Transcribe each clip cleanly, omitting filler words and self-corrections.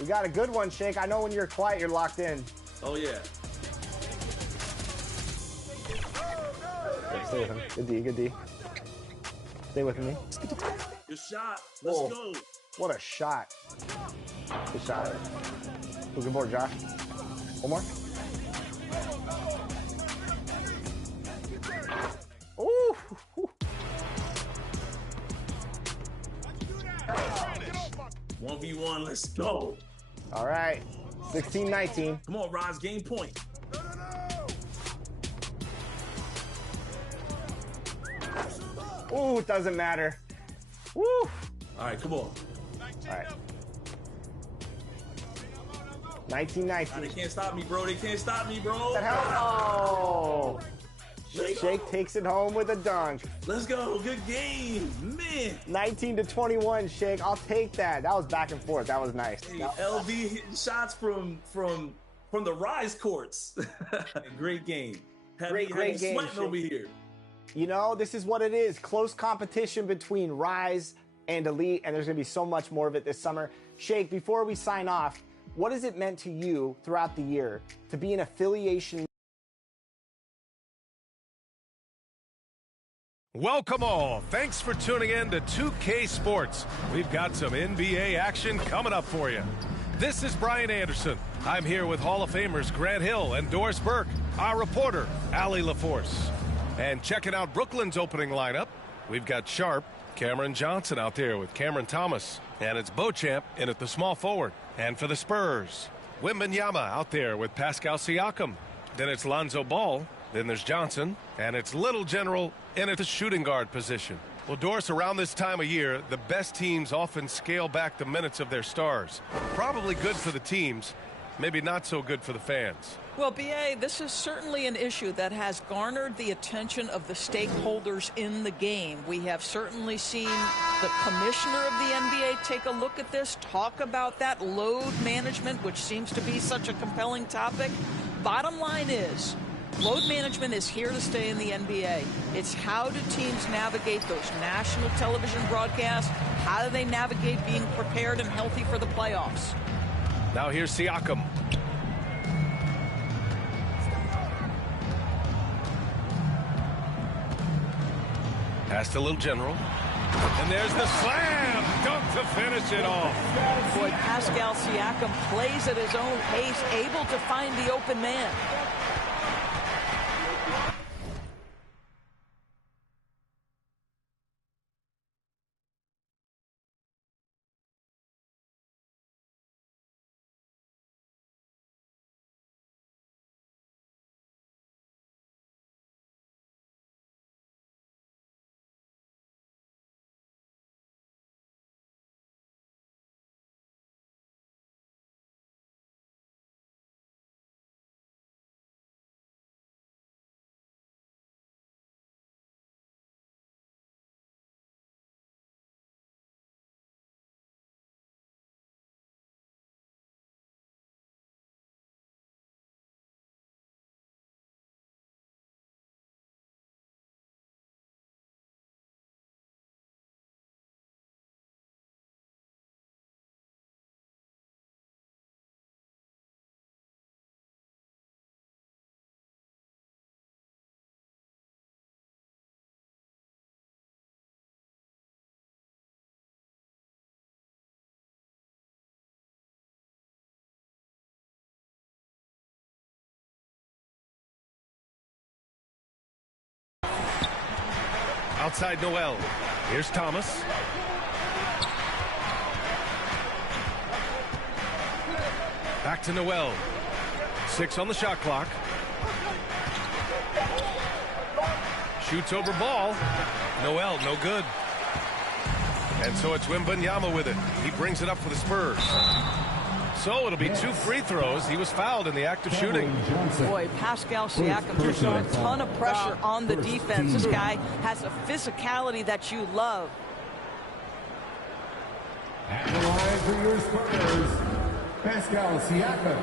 We got a good one, Shake. I know when you're quiet, you're locked in. Oh, yeah. Stay with him. Good D, good D. Stay with me. Good shot. Let's go. What a shot. Good shot. Looking forward, Josh. One more. Ooh. 1v1, let's go. All right. 16-19. Come on, Roz, game point. Ooh, it doesn't matter. Woo. All right, come on. All right. 19-19. They can't stop me, bro. They can't stop me, bro. What the hell? Oh. Shake takes it home with a dunk. Let's go. Good game. Man. 19-21, Shake. I'll take that. That was back and forth. That was nice. Hey, LV hitting shots from the Rise courts. Great game. Great game. Sweating over here. You know, this is what it is. Close competition between Rise and Elite, and there's going to be so much more of it this summer. Shake, before we sign off, what has it meant to you throughout the year to be an affiliation? Welcome all. Thanks for tuning in to 2K Sports. We've got some NBA action coming up for you. This is Brian Anderson. I'm here with Hall of Famers Grant Hill and Doris Burke, our reporter, Allie LaForce. And checking out Brooklyn's opening lineup, we've got Sharp, Cameron Johnson out there with Cameron Thomas, and it's Beauchamp in at the small forward. And for the Spurs, Wembanyama out there with Pascal Siakam. Then it's Lonzo Ball. Then there's Johnson, and it's Little General in at the shooting guard position. Well, Doris, around this time of year, the best teams often scale back the minutes of their stars. Probably good for the teams, maybe not so good for the fans. Well, B.A., this is certainly an issue that has garnered the attention of the stakeholders in the game. We have certainly seen the commissioner of the NBA take a look at this, talk about that load management, which seems to be such a compelling topic. Bottom line is, load management is here to stay in the NBA. It's how do teams navigate those national television broadcasts? How do they navigate being prepared and healthy for the playoffs? Now here's Siakam. Pass to Little General. And there's the slam dunk to finish it off. Boy, Pascal Siakam plays at his own pace, able to find the open man. Outside Noel. Here's Thomas. Back to Noel. 6 on the shot clock. Shoots over ball. Noel, no good. And so it's Wembanyama with it. He brings it up for the Spurs. So it'll be 2 free throws. He was fouled in the act of shooting. Boy, Pascal Siakam just put a ton of pressure on the defense. This guy has a physicality that you love. At the line for your Spurs, Pascal Siakam.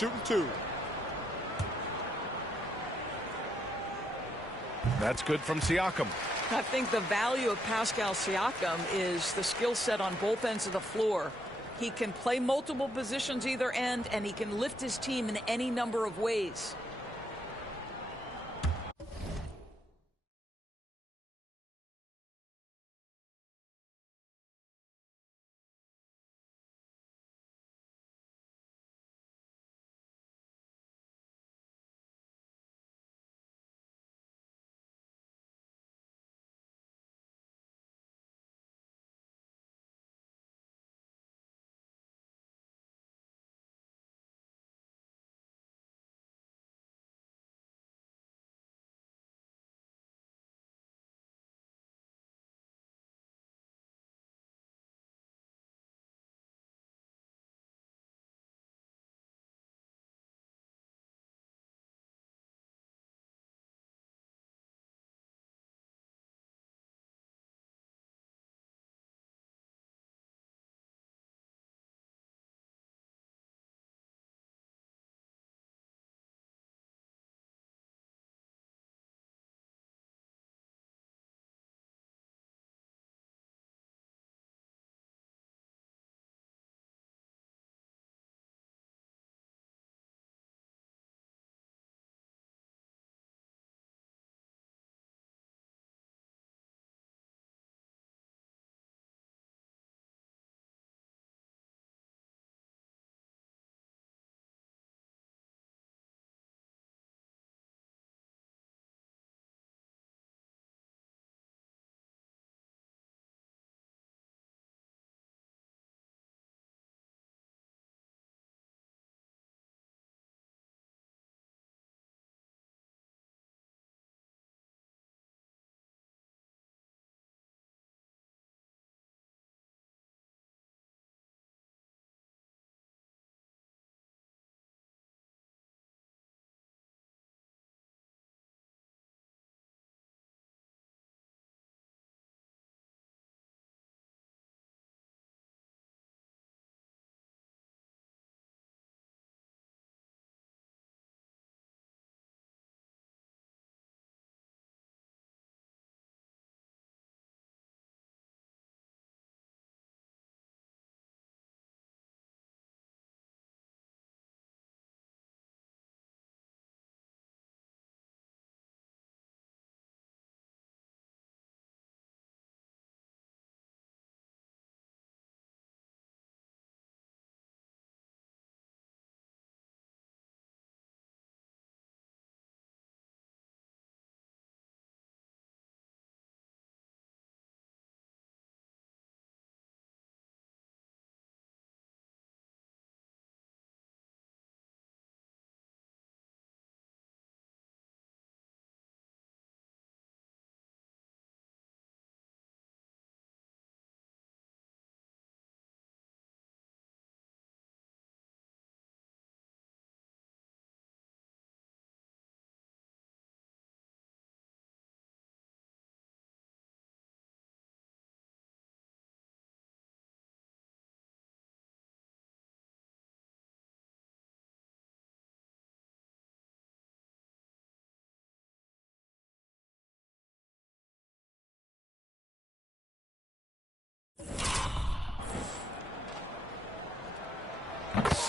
shooting 2. That's good from Siakam. I think the value of Pascal Siakam is the skill set on both ends of the floor. He can play multiple positions either end, and he can lift his team in any number of ways.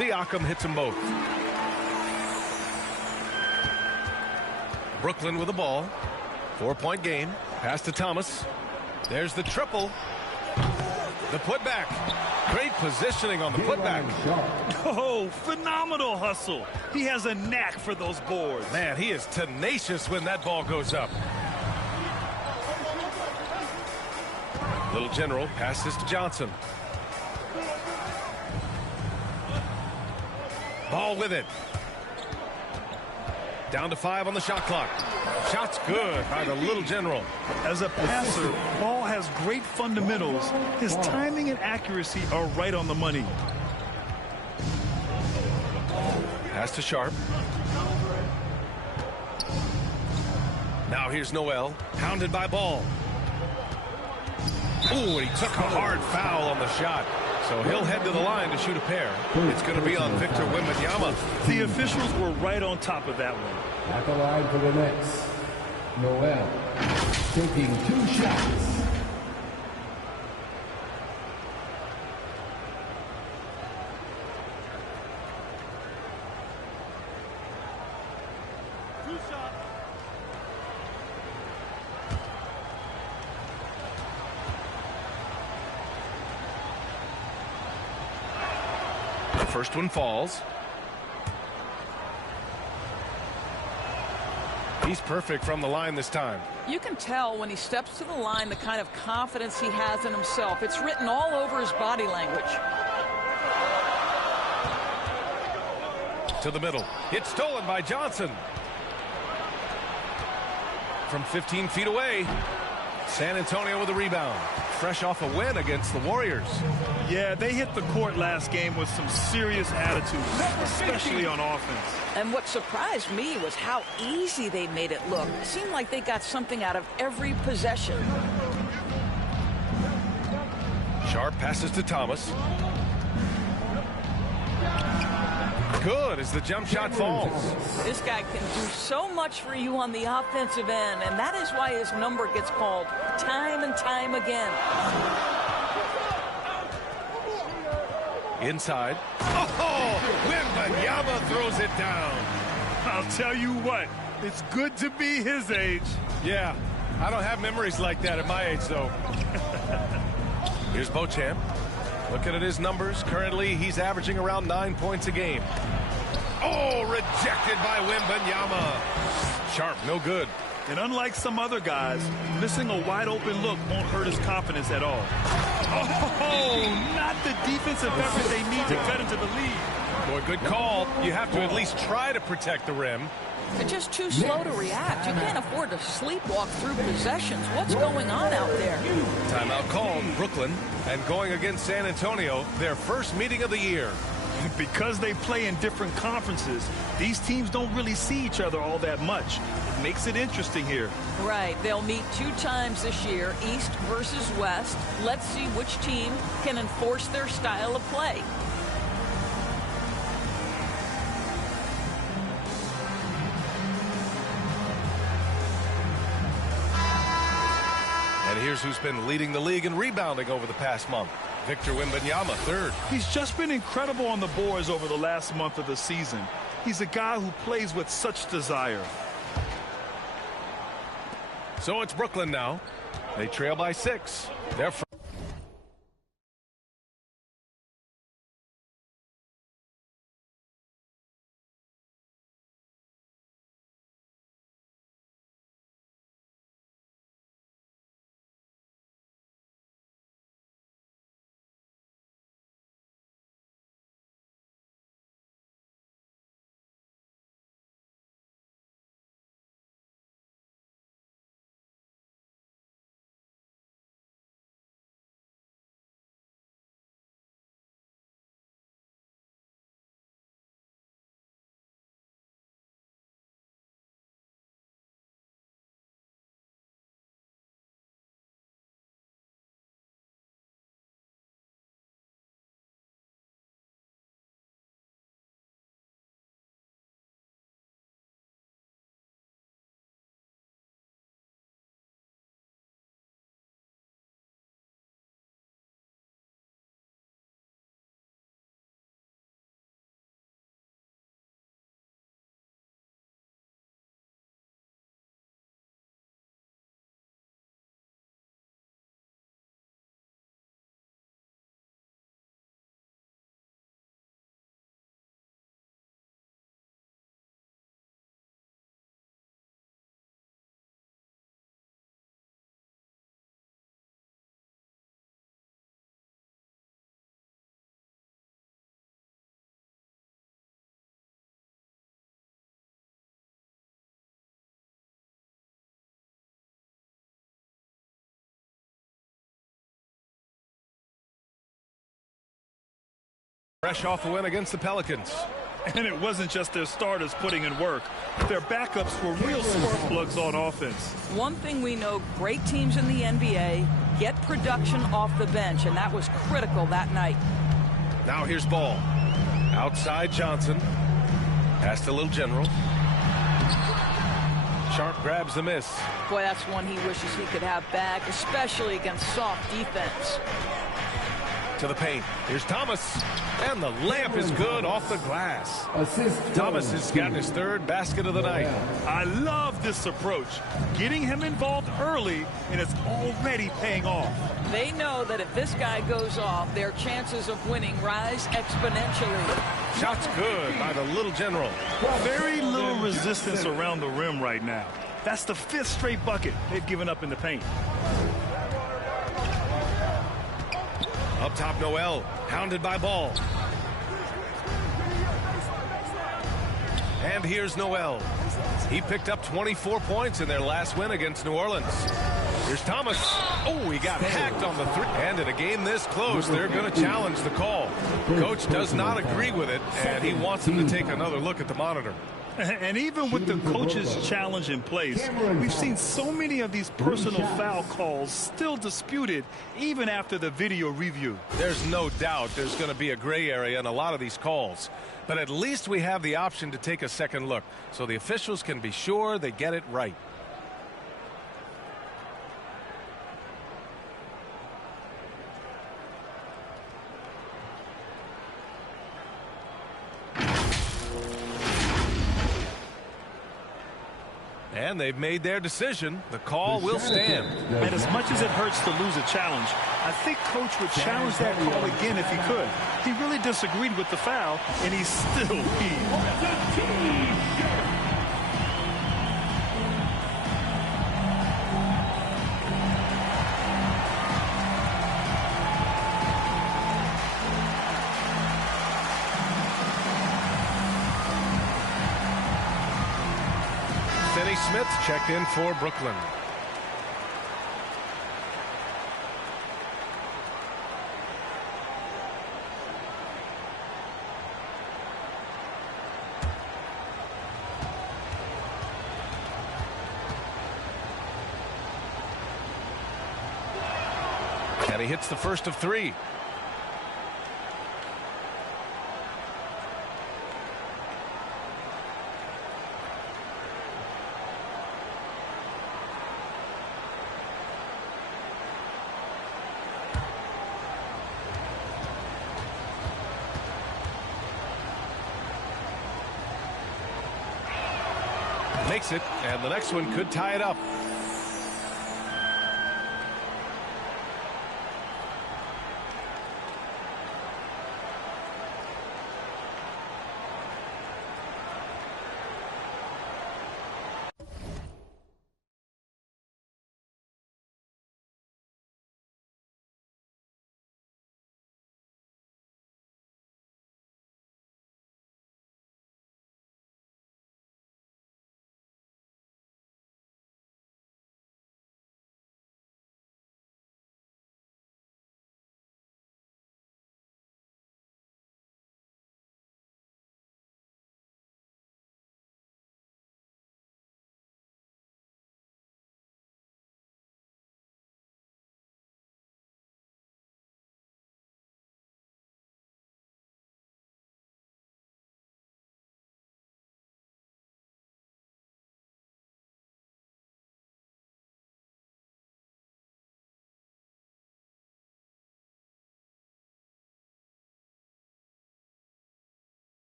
Siakam hits them both. Brooklyn with the ball. 4-point game. Pass to Thomas. There's the triple. The putback. Great positioning on the putback. Oh, phenomenal hustle. He has a knack for those boards. Man, he is tenacious when that ball goes up. Little General passes to Johnson. Ball with it. Down to 5 on the shot clock. Shot's good by the Little General. As a passer, Ball has great fundamentals. His timing and accuracy are right on the money. Pass to Sharp. Now here's Noel, hounded by Ball. Ooh, and he took a hard foul on the shot. So he'll head to the line to shoot a pair. It's going to be on Victor Wembanyama. The officials were right on top of that one. At the line for the Nets, Noel taking 2 shots. The first one falls. He's perfect from the line this time. You can tell when he steps to the line the kind of confidence he has in himself. It's written all over his body language. To the middle. It's stolen by Johnson. From 15 feet away. San Antonio with a rebound. Fresh off a win against the Warriors. Yeah, they hit the court last game with some serious attitude, especially on offense. And what surprised me was how easy they made it look. It seemed like they got something out of every possession. Sharp passes to Thomas. Good as the jump shot falls. This guy can do so much for you on the offensive end, and that is why his number gets called time and time again. Inside. Oh, Wembanyama throws it down. I'll tell you what, it's good to be his age. Yeah, I don't have memories like that at my age, though. Here's Beauchamp. Looking at his numbers, currently he's averaging around 9 points a game. Oh, rejected by Wembanyama. Sharp, no good. And unlike some other guys, missing a wide-open look won't hurt his confidence at all. Oh, not the defensive effort they need to cut into the lead. Boy, good call. You have to at least try to protect the rim. They're just too slow to react. You can't afford to sleepwalk through possessions. What's going on out there? Timeout called, Brooklyn. And going against San Antonio, their first meeting of the year. Because they play in different conferences, these teams don't really see each other all that much. It makes it interesting here. Right. They'll meet 2 times this year, East versus West. Let's see which team can enforce their style of play. And here's who's been leading the league in rebounding over the past month. Victor Wembanyama, 3rd. He's just been incredible on the boards over the last month of the season. He's a guy who plays with such desire. So it's Brooklyn now. They trail by 6. They're fresh off a win against the Pelicans. And it wasn't just their starters putting in work. Their backups were real spark plugs on offense. One thing we know, great teams in the NBA get production off the bench, and that was critical that night. Now here's Ball. Outside Johnson. Pass to Little General. Sharp grabs the miss. Boy, that's one he wishes he could have back, especially against soft defense. To the paint. Here's Thomas. And the layup is good off the glass. Thomas has gotten his third basket of the night. I love this approach. Getting him involved early, and it's already paying off. They know that if this guy goes off, their chances of winning rise exponentially. Shot's good by the Little General. Very little resistance around the rim right now. That's the 5th straight bucket they've given up in the paint. Up top, Noel, hounded by Ball. And here's Noel. He picked up 24 points in their last win against New Orleans. Here's Thomas. Oh, he got hacked on the three. And in a game this close, they're going to challenge the call. Coach does not agree with it, and he wants him to take another look at the monitor. And even with the coach's challenge in place, we've seen so many of these personal foul calls still disputed even after the video review. There's no doubt there's going to be a gray area in a lot of these calls. But at least we have the option to take a second look so the officials can be sure they get it right. And they've made their decision. The call will stand. And as much as it hurts to lose a challenge, I think Coach would challenge that call again if he could. He really disagreed with the foul, and he still leads. Smith checked in for Brooklyn. And he hits the first of 3. Makes it, and the next one could tie it up.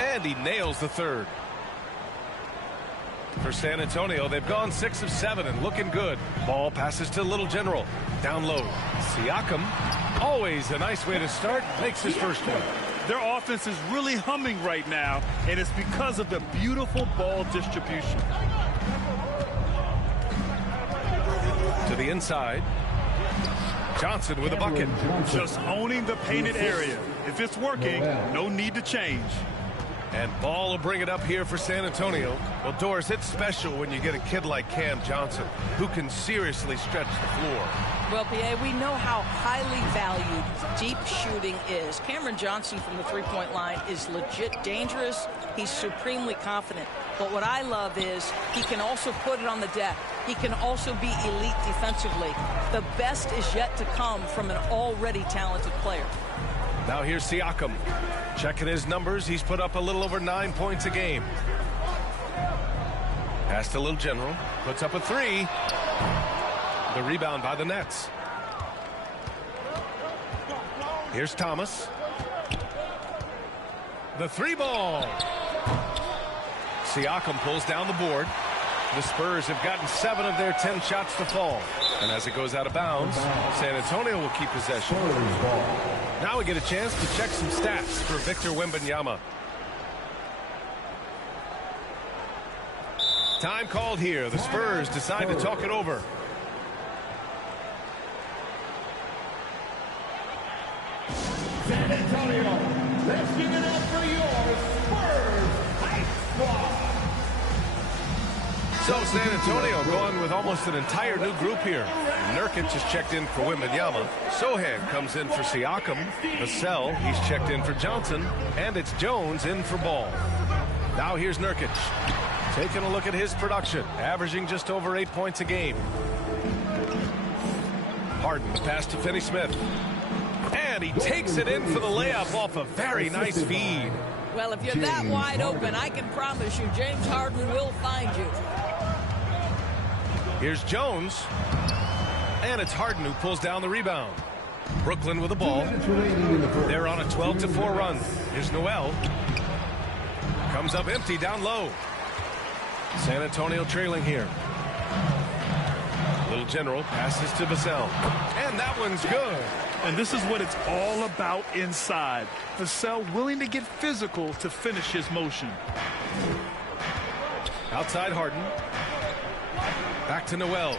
And he nails the third. For San Antonio, they've gone 6 of 7 and looking good. Ball passes to Little General. Down low. Siakam, always a nice way to start, makes his first one. Their offense is really humming right now, and it's because of the beautiful ball distribution. To the inside. Johnson with a bucket. Just owning the painted area. If it's working, no need to change. And Ball will bring it up here for San Antonio. Well, Doris, it's special when you get a kid like Cam Johnson who can seriously stretch the floor. Well, B.A., we know how highly valued deep shooting is. Cameron Johnson from the three-point line is legit dangerous. He's supremely confident. But what I love is he can also put it on the deck. He can also be elite defensively. The best is yet to come from an already talented player. Now here's Siakam. Checking his numbers, he's put up a little over 9 points a game. Pass to Little General. Puts up a three. The rebound by the Nets. Here's Thomas. The three ball. Siakam pulls down the board. The Spurs have gotten 7 of their 10 shots to fall. And as it goes out of bounds, San Antonio will keep possession. Now we get a chance to check some stats for Victor Wembanyama. Time called here. The Spurs decide to talk it over. San Antonio, let's give it up for your Spurs Ice Squad. So San Antonio going with almost an entire new group here. Nurkic is checked in for Wembanyama. Sohan comes in for Siakam. Vassell, he's checked in for Johnson. And it's Jones in for Ball. Now here's Nurkic. Taking a look at his production. Averaging just over 8 points a game. Harden, the pass to Finney-Smith. And he takes it in for the layup off a very nice feed. Well, if you're that wide open, I can promise you James Harden will find you. Here's Jones. And it's Harden who pulls down the rebound. Brooklyn with the ball. They're on a 12-4 run. Here's Noel. Comes up empty down low. San Antonio trailing here. Little General passes to Vassell. And that one's good. And this is what it's all about inside. Vassell willing to get physical to finish his motion. Outside Harden. Back to Noel.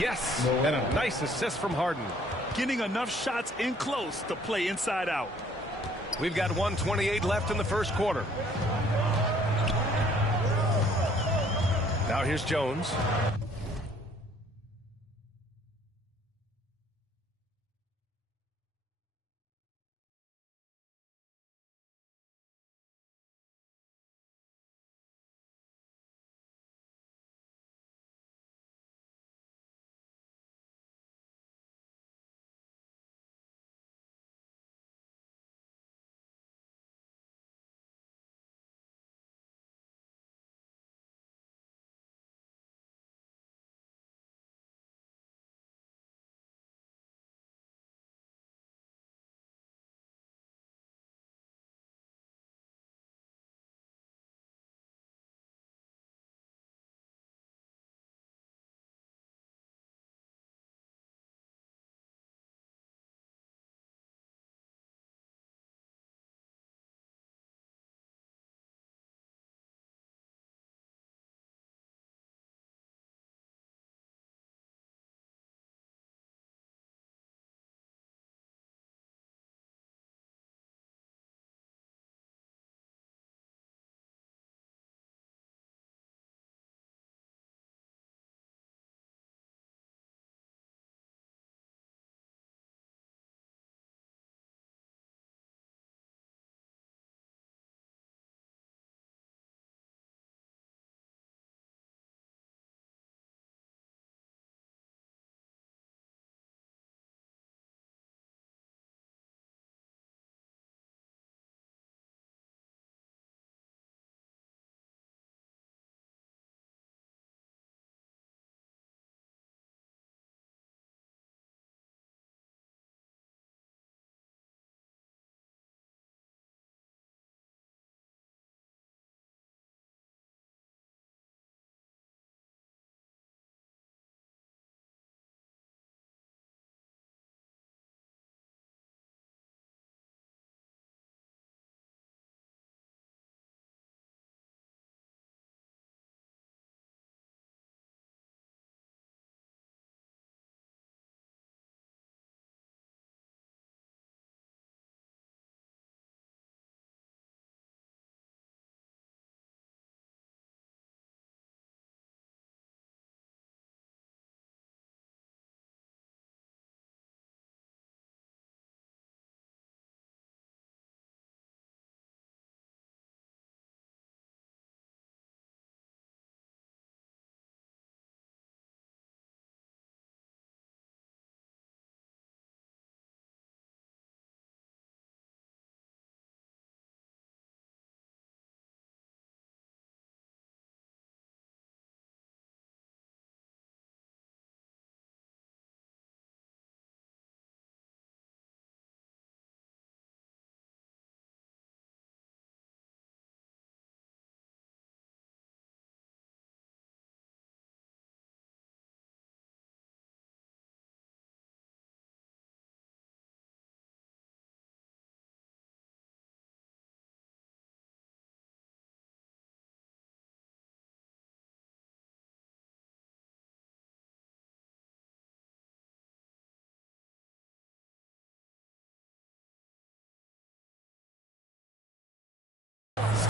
Yes, and a nice assist from Harden. Getting enough shots in close to play inside out. We've got 1:28 left in the first quarter. Now here's Jones.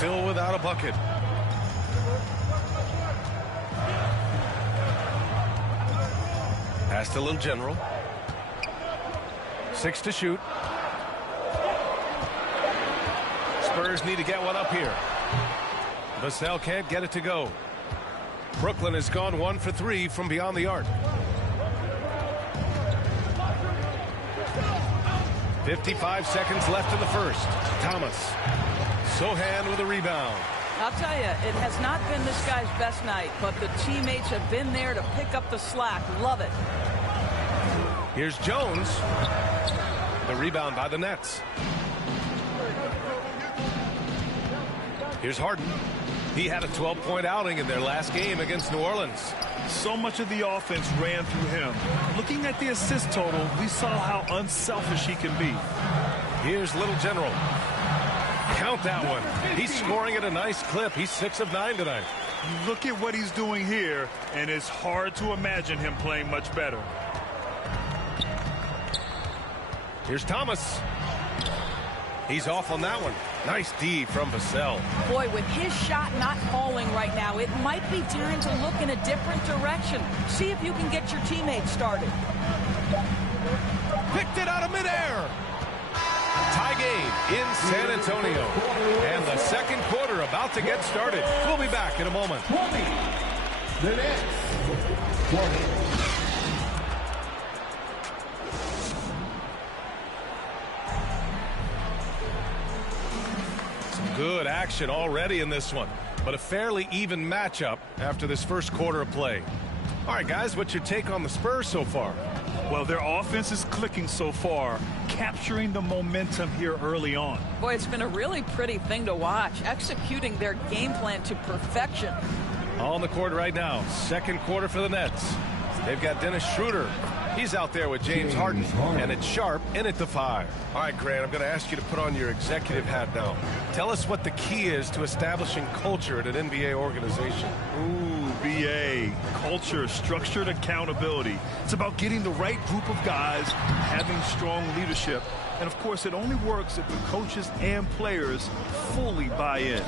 Still without a bucket. Pass to Little General. 6 to shoot. Spurs need to get one up here. Vassell can't get it to go. Brooklyn has gone 1 for 3 from beyond the arc. 55 seconds left in the first. Thomas. Sohan with a rebound. I'll tell you, it has not been this guy's best night, but the teammates have been there to pick up the slack. Love it. Here's Jones. The rebound by the Nets. Here's Harden. He had a 12-point outing in their last game against New Orleans. So much of the offense ran through him. Looking at the assist total, we saw how unselfish he can be. Here's Little General. Count that one. He's scoring at a nice clip. He's 6 of 9 tonight. Look at what he's doing here, and it's hard to imagine him playing much better. Here's Thomas. He's off on that one. Nice D from Vassell. Boy, with his shot not falling right now, it might be time to look in a different direction. See if you can get your teammates started. Picked it out of midair. Tie game in San Antonio. And the second quarter about to get started. We'll be back in a moment. 20. The Nets. 20. Good action already in this one, but a fairly even matchup after this first quarter of play. All right, guys, what's your take on the Spurs so far? Well, their offense is clicking so far, capturing the momentum here early on. Boy, it's been a really pretty thing to watch, executing their game plan to perfection. On the court right now, second quarter for the Nets. They've got Dennis Schroeder. He's out there with James Harden, and it's Sharp in at the 5. All right, Grant, I'm going to ask you to put on your executive hat now. Tell us what the key is to establishing culture at an NBA organization. Ooh, BA. Culture, structured accountability. It's about getting the right group of guys, having strong leadership. And, of course, it only works if the coaches and players fully buy in.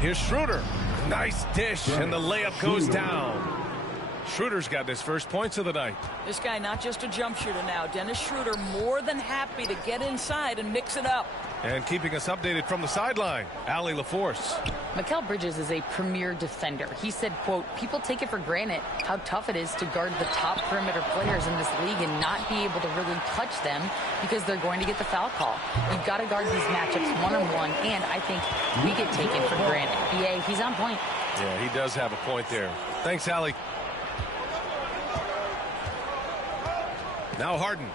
Here's Schroeder. Nice dish, and the layup goes down. Schroeder's got his first points of the night. This guy not just a jump shooter now. Dennis Schroeder more than happy to get inside and mix it up. And keeping us updated from the sideline, Allie LaForce. Mikal Bridges is a premier defender. He said, quote, people take it for granted how tough it is to guard the top perimeter players in this league and not be able to really touch them because they're going to get the foul call. You've got to guard these matchups one-on-one, and I think we get taken for granted. BA, he's on point. Yeah, he does have a point there. Thanks, Allie. Now Harden.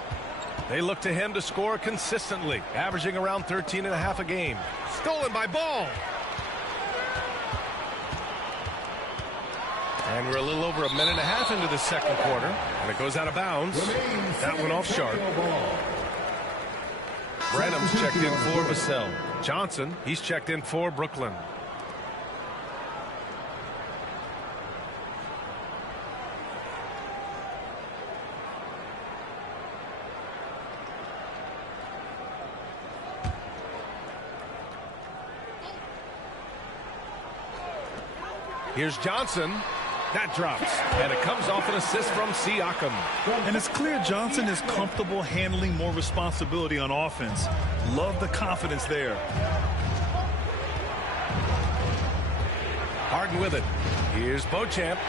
They look to him to score consistently, averaging around 13.5 a game. Stolen by Ball. And we're a little over a minute and a half into the second quarter, and it goes out of bounds. That went off Sharp. Branham's checked in for Vassell. Johnson, he's checked in for Brooklyn. Here's Johnson. That drops, and it comes off an assist from Siakam. And it's clear Johnson is comfortable handling more responsibility on offense. Love the confidence there. Harden with it. Here's Beauchamp.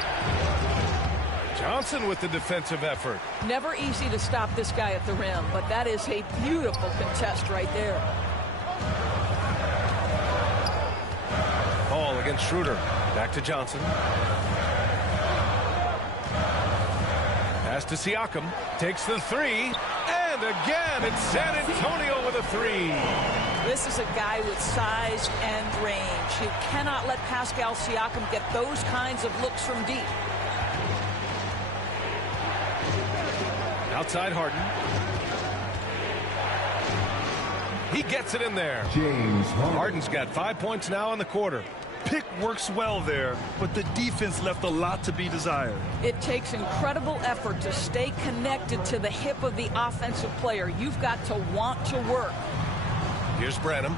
Johnson with the defensive effort. Never easy to stop this guy at the rim, but that is a beautiful contest right there. Ball against Schroeder. Back to Johnson. Pass to Siakam. Takes the 3. And again, it's San Antonio with a 3. This is a guy with size and range. You cannot let Pascal Siakam get those kinds of looks from deep. Outside Harden. He gets it in there. James Harden's got 5 points now in the quarter. Pick works well there, but the defense left a lot to be desired. It takes incredible effort to stay connected to the hip of the offensive player. You've got to want to work. Here's Branham.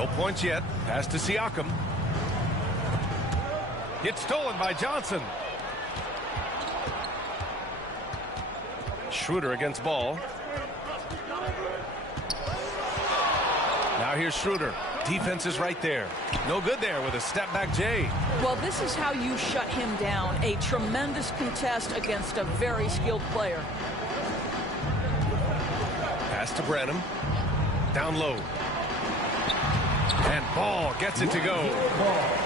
No points yet. Pass to Siakam. Gets stolen by Johnson. Schroeder against ball. Now here's Schroeder. Defense is right there. No good there with a step back Jay. Well, this is how you shut him down. A tremendous contest against a very skilled player. Pass to Branham. Down low. And Ball gets it to go.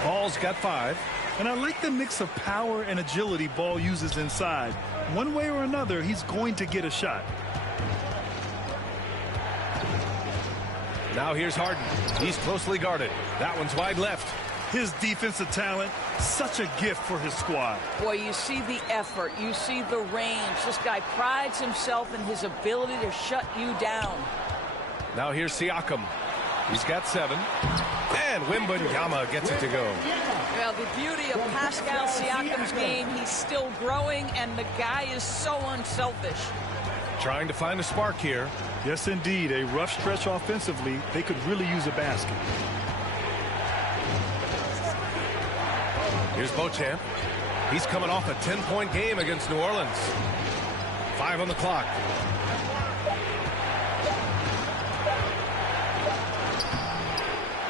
Ball's got 5. And I like the mix of power and agility Ball uses inside. One way or another, he's going to get a shot. Now here's Harden. He's closely guarded. That one's wide left. His defensive talent, such a gift for his squad. Boy, you see the effort. You see the range. This guy prides himself in his ability to shut you down. Now here's Siakam. He's got 7. And Wembanyama gets it to go. Well, the beauty of Pascal Siakam's game, he's still growing, and the guy is so unselfish. Trying to find a spark here. Yes, indeed. A rough stretch offensively. They could really use a basket. Here's Beauchamp. He's coming off a 10-point game against New Orleans. 5 on the clock.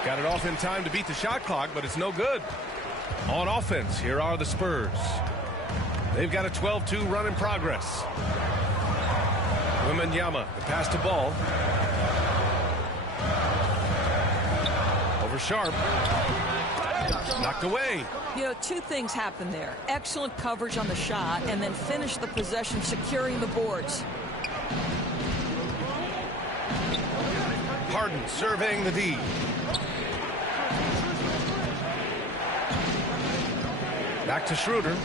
Got it off in time to beat the shot clock, but it's no good. On offense, here are the Spurs. They've got a 12-2 run in progress. Wembanyama, the pass to Ball. Over Sharp. Knocked away. You know, 2 things happen there. Excellent coverage on the shot, and then finish the possession securing the boards. Harden surveying the D. Back to Schroeder.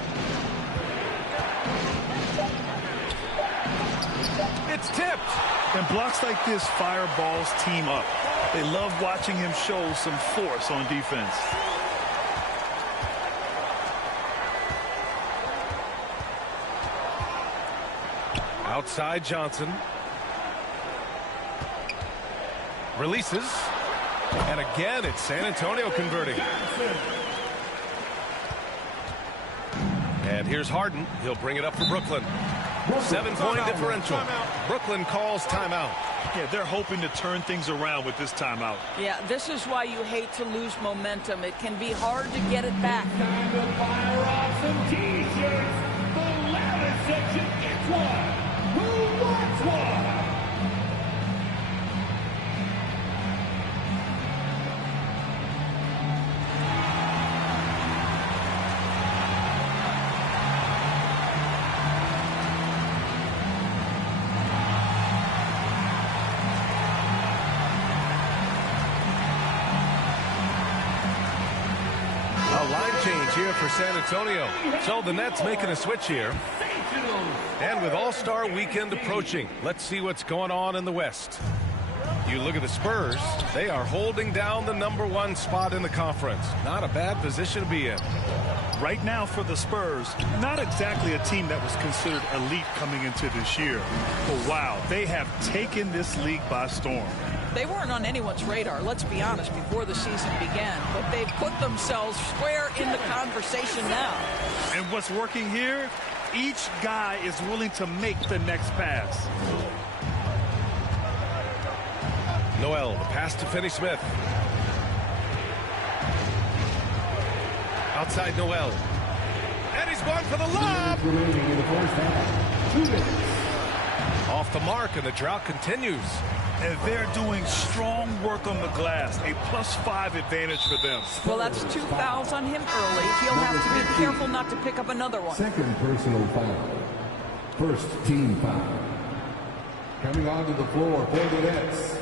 It's tipped. And blocks like this fire Ball's team up. They love watching him show some force on defense. Outside Johnson. Releases. And again, it's San Antonio converting. And here's Harden. He'll bring it up for Brooklyn. 7-point differential. Brooklyn calls timeout. Yeah, they're hoping to turn things around with this timeout. Yeah, this is why you hate to lose momentum. It can be hard to get it back. Time to fire off some T-shirts. The loudest section gets one. Who wants one? Change here for San Antonio. So the Nets making a switch here. And with All-Star Weekend approaching, let's see what's going on in the West. You look at the Spurs, they are holding down the #1 spot in the conference. Not a bad position to be in. Right now for the Spurs, not exactly a team that was considered elite coming into this year. But wow, they have taken this league by storm. They weren't on anyone's radar, let's be honest, before the season began. But they've put themselves square in the conversation now. And what's working here? Each guy is willing to make the next pass. Noel, the pass to Finney-Smith. Outside Noel. And he's going for the lob. Off the mark, and the drought continues. And they're doing strong work on the glass. A +5 advantage for them. Well, that's 2 fouls on him early. He'll have to be careful not to pick up another one. Second personal foul. First team foul. Coming onto the floor for the Nets.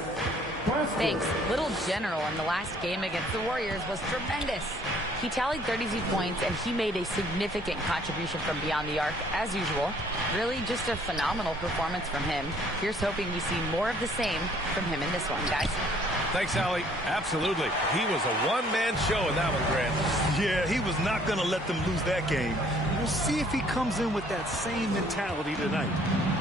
Thanks. Little General in the last game against the Warriors was tremendous. He tallied 32 points, and he made a significant contribution from beyond the arc, as usual. Really just a phenomenal performance from him. Here's hoping we see more of the same from him in this one, guys. Thanks, Allie. Absolutely. He was a one-man show in that one, Grant. Yeah, he was not going to let them lose that game. We'll see if he comes in with that same mentality tonight.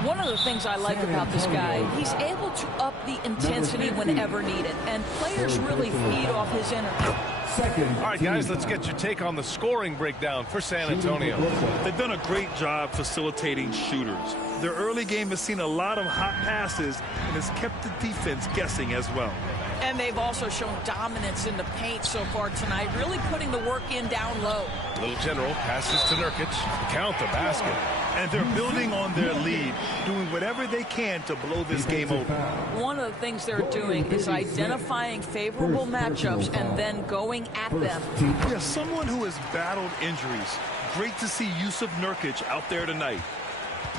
One of the things I like about this guy, he's able to up the intensity whenever needed, and players really feed off his energy. All right, guys, let's get your take on the scoring breakdown for San Antonio. They've done a great job facilitating shooters. Their early game has seen a lot of hot passes and has kept the defense guessing as well. And they've also shown dominance in the paint so far tonight, really putting the work in down low. Little General passes to Nurkic to count the basket. And they're building on their lead, doing whatever they can to blow this game open. One of the things they're doing is identifying favorable matchups and then going at them. Yeah, someone who has battled injuries. Great to see Yusuf Nurkic out there tonight.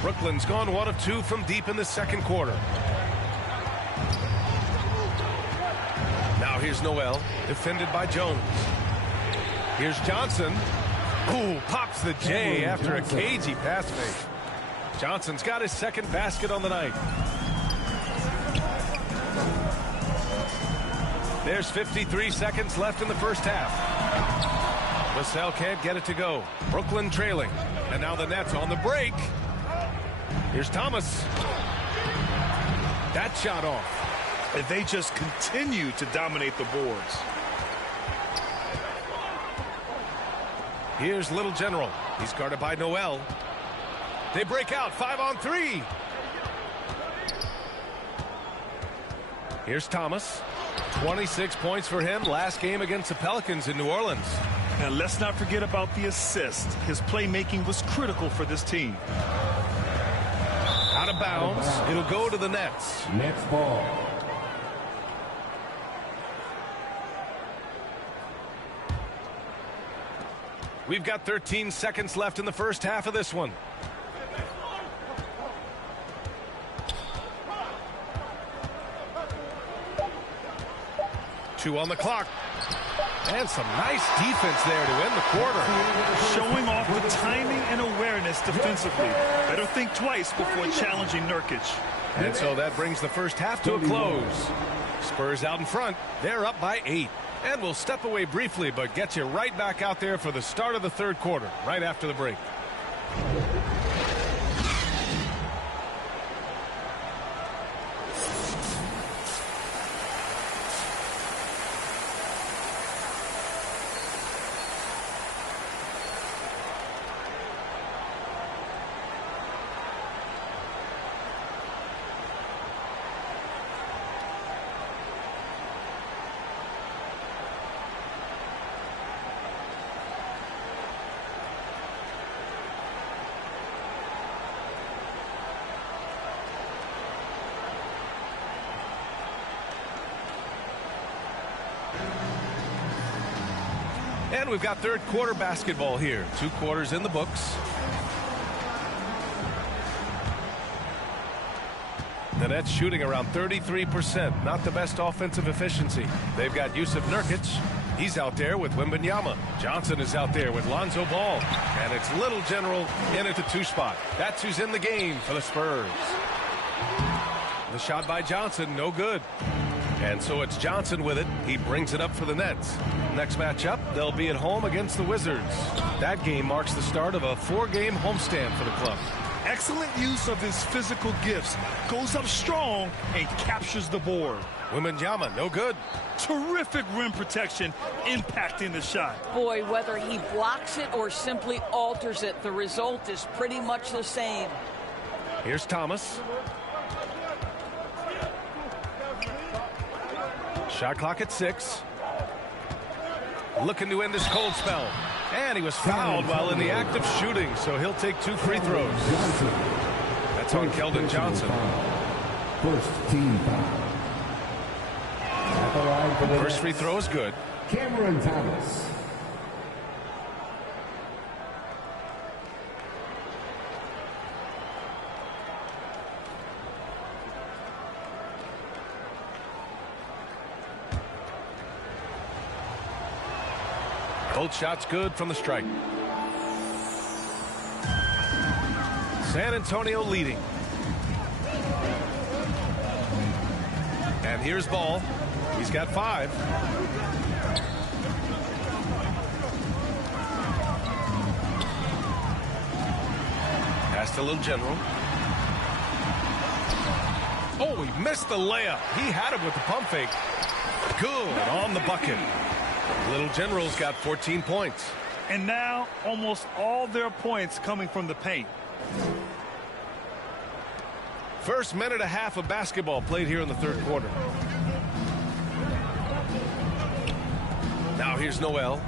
Brooklyn's gone 1 of 2 from deep in the second quarter. Now here's Noel, defended by Jones. Here's Johnson. Ooh, pops the J after a cagey pass fake. Johnson's got his second basket on the night. There's 53 seconds left in the first half. Vassell can't get it to go. Brooklyn trailing. And now the Nets on the break. Here's Thomas. That shot off. And they just continue to dominate the boards. Here's Little General. He's guarded by Noel. They break out 5-on-3. Here's Thomas. 26 points for him last game against the Pelicans in New Orleans. And let's not forget about the assist. His playmaking was critical for this team. Out of bounds. It'll go to the Nets. Nets ball. We've got 13 seconds left in the first half of this one. Two on the clock. And some nice defense there to end the quarter. Showing off the timing and awareness defensively. Better think twice before challenging Nurkic. And so that brings the first half to a close. Spurs out in front. They're up by 8. And we'll step away briefly, but get you right back out there for the start of the third quarter, right after the break. And we've got third quarter basketball here. 2 quarters in the books. The Nets shooting around 33%. Not the best offensive efficiency. They've got Yusuf Nurkic. He's out there with Wembanyama. Johnson is out there with Lonzo Ball. And it's Little General in at the 2 spot. That's who's in the game for the Spurs. The shot by Johnson, no good. And so it's Johnson with it. He brings it up for the Nets. Next matchup, they'll be at home against the Wizards. That game marks the start of a 4-game homestand for the club. Excellent use of his physical gifts. Goes up strong and captures the board. Wembanyama, no good. Terrific rim protection, impacting the shot. Boy, whether he blocks it or simply alters it, the result is pretty much the same. Here's Thomas. Shot clock at 6. Looking to end his cold spell. And he was fouled while in the act of shooting, so he'll take 2 free throws. That's on Keldon Johnson. First team foul. At the line for the First free throw is good. Cameron Thomas. Both shots good from the strike. San Antonio leading. And here's Ball. He's got 5. Pass to Little General. Oh, he missed the layup. He had him with the pump fake. Good on the bucket. Little General's got 14 points. And now almost all their points coming from the paint. First minute and a half of basketball played here in the third quarter. Now here's Noel.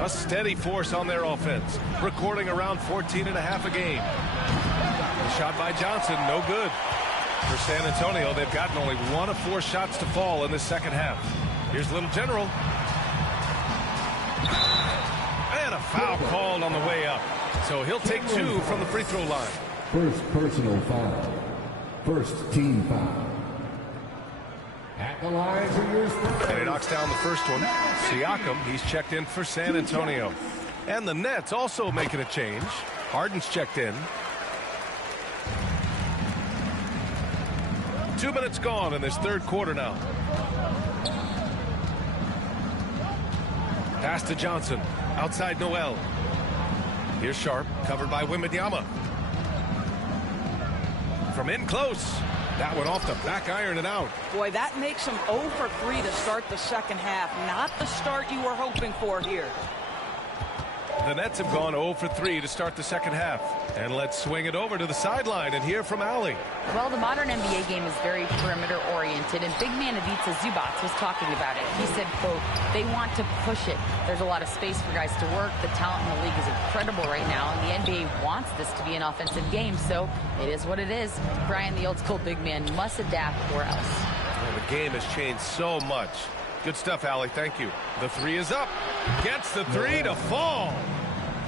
A steady force on their offense, recording around 14 and a half a game. The shot by Johnson, no good. For San Antonio, they've gotten only 1 of 4 shots to fall in the second half. Here's Little General. And a foul called on the way up. So he'll take 2 from the free throw line. First personal foul. First team foul. At the line for your first. And he knocks down the first one. Siakam, he's checked in for San Antonio. And the Nets also making a change. Harden's checked in. 2 minutes gone in this third quarter now. Pass to Johnson. Outside Noel. Here's Sharp, covered by Wembanyama. From in close. That one off the back iron and out. Boy, that makes him 0 for 3 to start the second half. Not the start you were hoping for here. The Nets have gone 0 for 3 to start the second half. And let's swing it over to the sideline and hear from Allie. Well, the modern NBA game is very perimeter-oriented, and big man Ivica Zubac was talking about it. He said, quote, they want to push it. There's a lot of space for guys to work. The talent in the league is incredible right now, and the NBA wants this to be an offensive game, so it is what it is. Brian, the old-school big man, must adapt or else. Well, the game has changed so much. Good stuff, Allie. Thank you. The 3 is up. Gets the 3 to fall.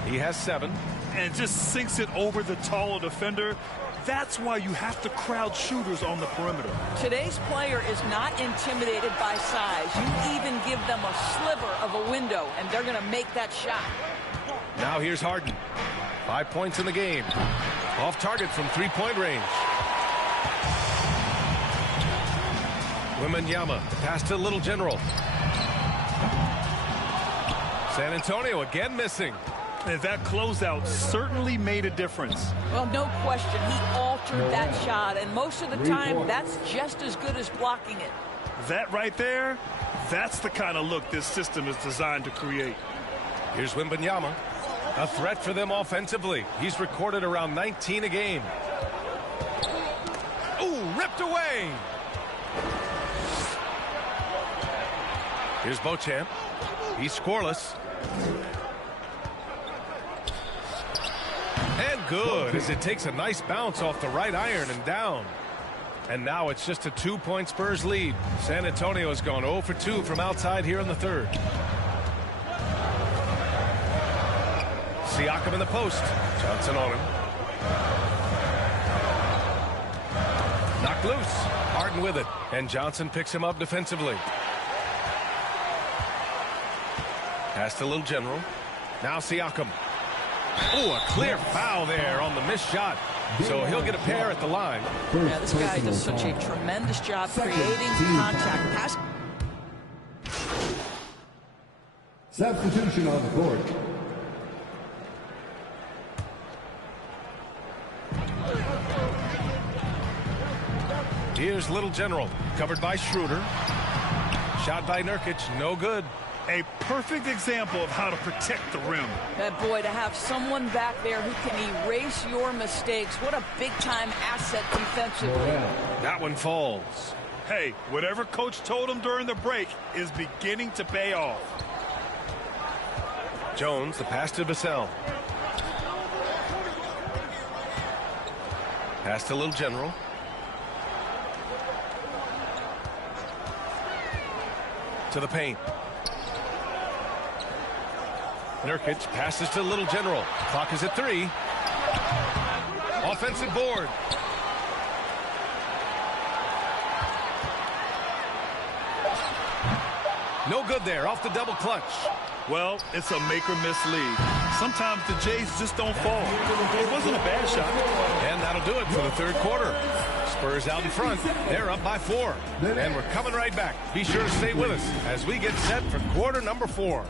He has 7. And just sinks it over the taller defender. That's why you have to crowd shooters on the perimeter. Today's player is not intimidated by size. You even give them a sliver of a window, and they're going to make that shot. Now here's Harden. 5 points in the game. Off target from 3-point range. Wembanyama, pass to Little General. San Antonio again missing. And that closeout certainly made a difference. Well, no question. He altered that shot, and most of the time, that's just as good as blocking it. That right there, that's the kind of look this system is designed to create. Here's Wembanyama. A threat for them offensively. He's recorded around 19 a game. Ooh, ripped away. Here's Beauchamp. He's scoreless. And good, as it takes a nice bounce off the right iron and down. And now it's just a 2-point Spurs lead. San Antonio has gone 0 for 2 from outside here in the third. Siakam in the post. Johnson on him. Knocked loose. Harden with it. And Johnson picks him up defensively. Pass to Little General. Now Siakam. Oh, a clear foul there on the missed shot. So he'll get a pair at the line. Yeah, this guy does such a tremendous job creating contact. Pass. Substitution on the court. Here's Little General, covered by Schroeder. Shot by Nurkic, no good. A perfect example of how to protect the rim. That boy, to have someone back there who can erase your mistakes. What a big-time asset defensively. That one falls. Hey, whatever coach told him during the break is beginning to pay off. Jones, the pass to Vassell. Pass to Little General. To the paint. Nurkic passes to Little General. Clock is at 3. Offensive board. No good there. Off the double clutch. Well, it's a make-or-miss league. Sometimes the Jays just don't fall. It wasn't a bad shot. And that'll do it for the third quarter. Spurs out in front. They're up by 4. And we're coming right back. Be sure to stay with us as we get set for quarter number 4.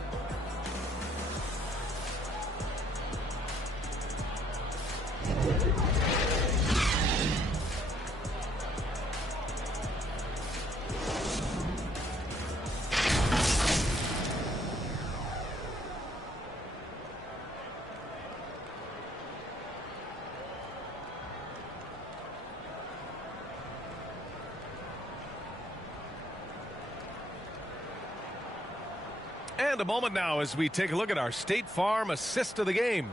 And a moment now as we take a look at our State Farm assist of the game.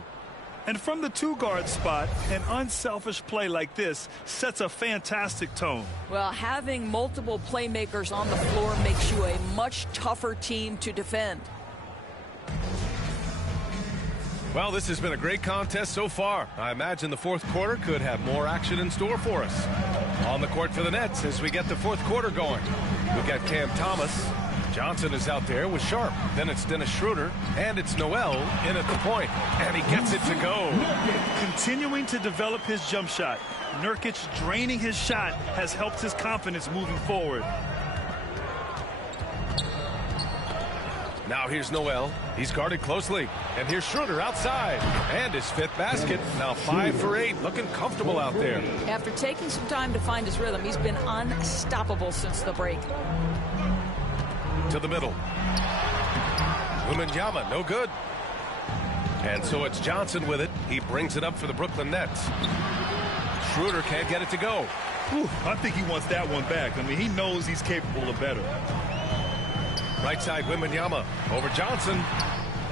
And from the 2-guard spot, an unselfish play like this sets a fantastic tone. Well, having multiple playmakers on the floor makes you a much tougher team to defend. Well, this has been a great contest so far. I imagine the fourth quarter could have more action in store for us. On the court for the Nets as we get the fourth quarter going. We've got Cam Thomas. Johnson is out there with Sharp. Then it's Dennis Schroeder. And it's Noel in at the point. And he gets it to go. Continuing to develop his jump shot. Nurkic draining his shot has helped his confidence moving forward. Now here's Noel. He's guarded closely. And here's Schroeder outside. And his 5th basket. Now 5 for 8. Looking comfortable out there. After taking some time to find his rhythm, he's been unstoppable since the break. To the middle. Wembanyama, no good. And so it's Johnson with it. He brings it up for the Brooklyn Nets. Schroeder can't get it to go. Whew, I think he wants that one back. I mean, he knows he's capable of better. Right side, Wembanyama over Johnson.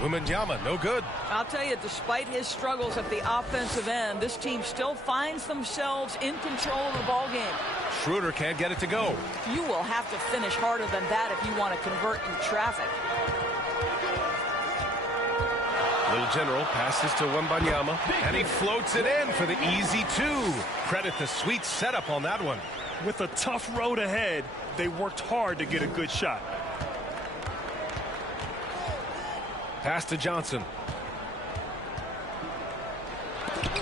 Wembanyama, no good. I'll tell you, despite his struggles at the offensive end, this team still finds themselves in control of the ball game. Schroeder can't get it to go. You will have to finish harder than that if you want to convert in traffic. Little General passes to Wembanyama, and he floats it in for the easy 2. Credit the sweet setup on that one. With a tough road ahead, they worked hard to get a good shot. Pass to Johnson.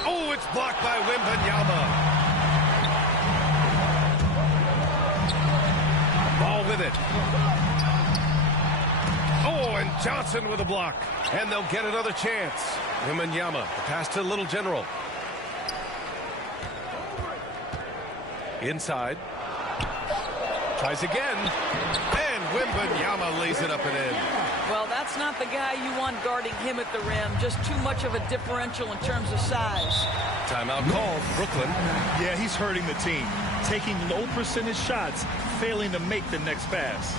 Oh, it's blocked by Wembanyama. Ball with it. Oh, and Johnson with a block. And they'll get another chance. Wembanyama, the pass to Little General. Inside. Tries again. And Wembanyama lays it up and in. Well, that's not the guy you want guarding him at the rim. Just too much of a differential in terms of size. Timeout called, Brooklyn. Yeah, he's hurting the team. Taking low percentage shots, failing to make the next pass.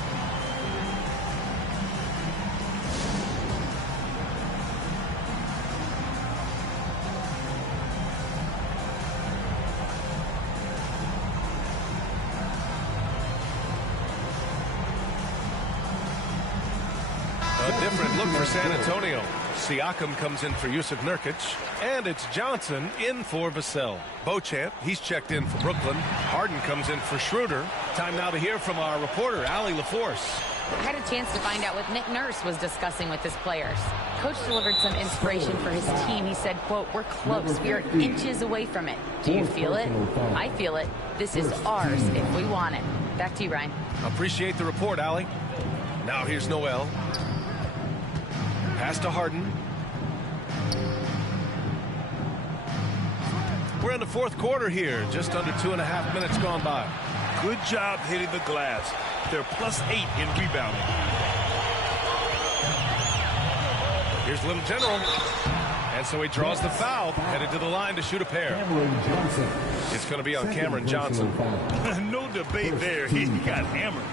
A different look for San Antonio. Siakam comes in for Yusuf Nurkic, and it's Johnson in for Vassell. Beauchamp, he's checked in for Brooklyn. Harden comes in for Schroeder. Time now to hear from our reporter, Allie LaForce. I had a chance to find out what Nick Nurse was discussing with his players. Coach delivered some inspiration for his team. He said, quote, "We're close. We are inches away from it. Do you feel it? I feel it. This is ours if we want it." Back to you, Ryan. Appreciate the report, Allie. Now here's Noel. Pass to Harden. We're in the fourth quarter here. Just under 2.5 minutes gone by. Good job hitting the glass. They're +8 in rebounding. Here's Little General. And so he draws the foul, headed to the line to shoot a pair. It's going to be on Cameron Johnson. No debate there. He got hammered.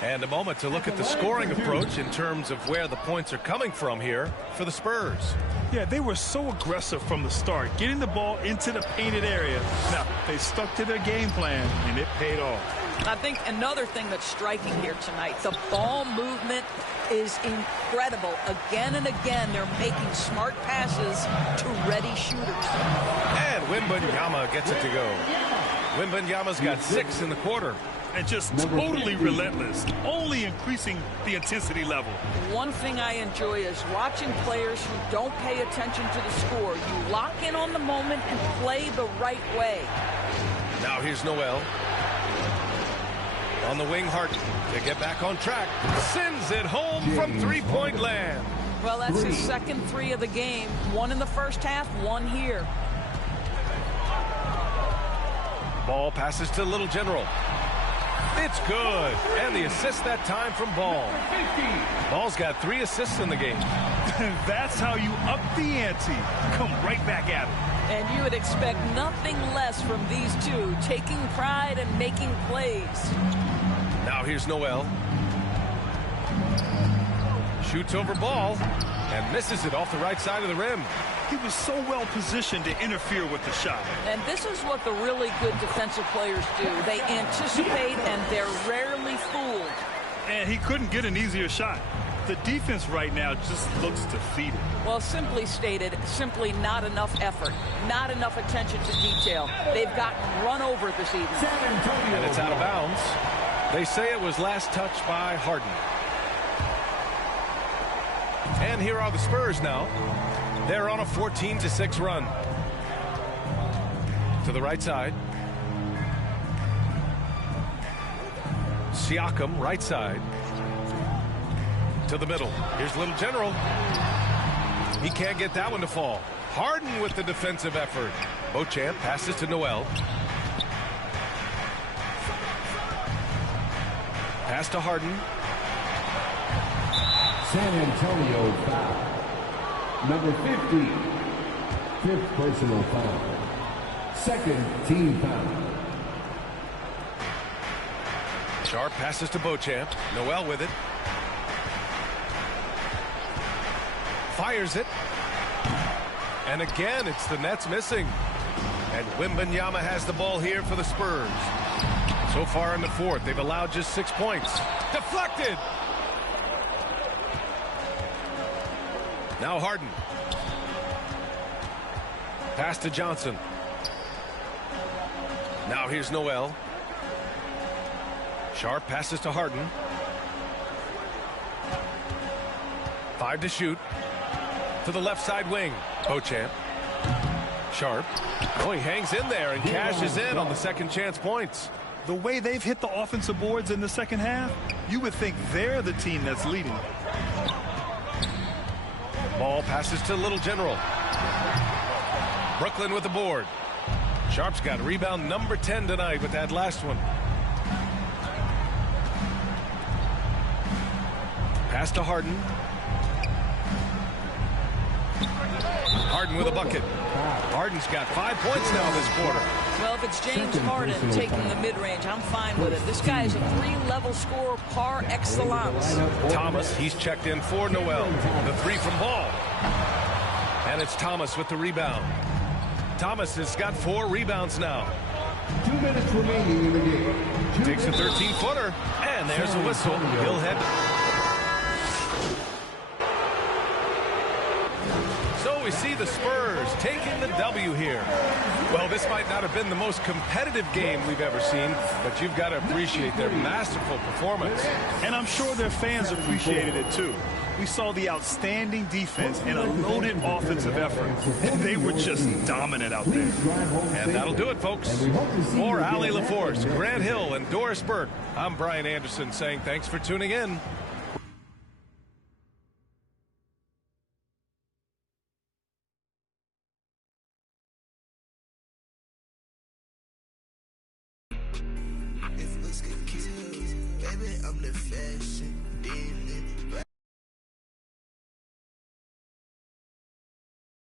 And a moment to look at the scoring approach in terms of where the points are coming from here for the Spurs. Yeah, they were so aggressive from the start, getting the ball into the painted area. Now, they stuck to their game plan, and it paid off. I think another thing that's striking here tonight, the ball movement is incredible. Again and again, they're making smart passes to ready shooters. And Wembanyama gets it to go. Wembanyama's got 6 in the quarter. and just totally relentless, only increasing the intensity level. One thing I enjoy is watching players who don't pay attention to the score. You lock in on the moment and play the right way. Now here's Noel. On the wing, Harden. To get back on track. Sends it home from three-point land. Well, that's his second three of the game. One in the first half, one here. Ball passes to Little General. It's good. And the assist that time from Ball. Ball's got 3 assists in the game. That's how you up the ante. Come right back at it. And you would expect nothing less from these two, taking pride and making plays. Now here's Noel. Shoots over Ball and misses it off the right side of the rim. He was so well positioned to interfere with the shot. And this is what the really good defensive players do. They anticipate and they're rarely fooled. And he couldn't get an easier shot. The defense right now just looks defeated. Well, simply stated, simply not enough effort, not enough attention to detail. They've gotten run over this evening. And it's out of bounds. They say it was last touched by Harden. And here are the Spurs now. They're on a 14-6 run. To the right side. Siakam, right side. To the middle. Here's Little General. He can't get that one to fall. Harden with the defensive effort. Beauchamp passes to Noel. Pass to Harden. San Antonio foul. Number 50. 5th personal foul. 2nd team foul. Sharp passes to Beauchamp. Noel with it. Fires it. And again, it's the Nets missing. And Wembanyama has the ball here for the Spurs. So far in the 4th, they've allowed just 6 points. Deflected. Now Harden. Pass to Johnson. Now here's Noel. Sharp passes to Harden. 5 to shoot. To the left side wing. Beauchamp. Sharp. Oh, he hangs in there and cashes in on the second chance points. The way they've hit the offensive boards in the second half, you would think they're the team that's leading. Ball passes to Little General. Brooklyn with the board. Sharp's got rebound number 10 tonight with that last one. Pass to Harden. Harden with a bucket. Harden's got 5 points now this quarter. Well, if it's James Harden taking the mid-range, I'm fine with it. This guy is a 3-level scorer par excellence. Thomas, he's checked in for Noel. The 3 from Ball. And it's Thomas with the rebound. Thomas has got 4 rebounds now. 2 minutes remaining in the game. Takes a 13-footer. And there's a whistle. He'll head. So we see the Spurs taking the W here. Well, this might not have been the most competitive game we've ever seen, but you've got to appreciate their masterful performance. And I'm sure their fans appreciated it too. We saw the outstanding defense and a loaded offensive effort. And they were just dominant out there. And that'll do it, folks. For Allie LaForce, Grant Hill, and Doris Burke, I'm Brian Anderson saying thanks for tuning in. If looks could kill, baby, I'm the fashion demon.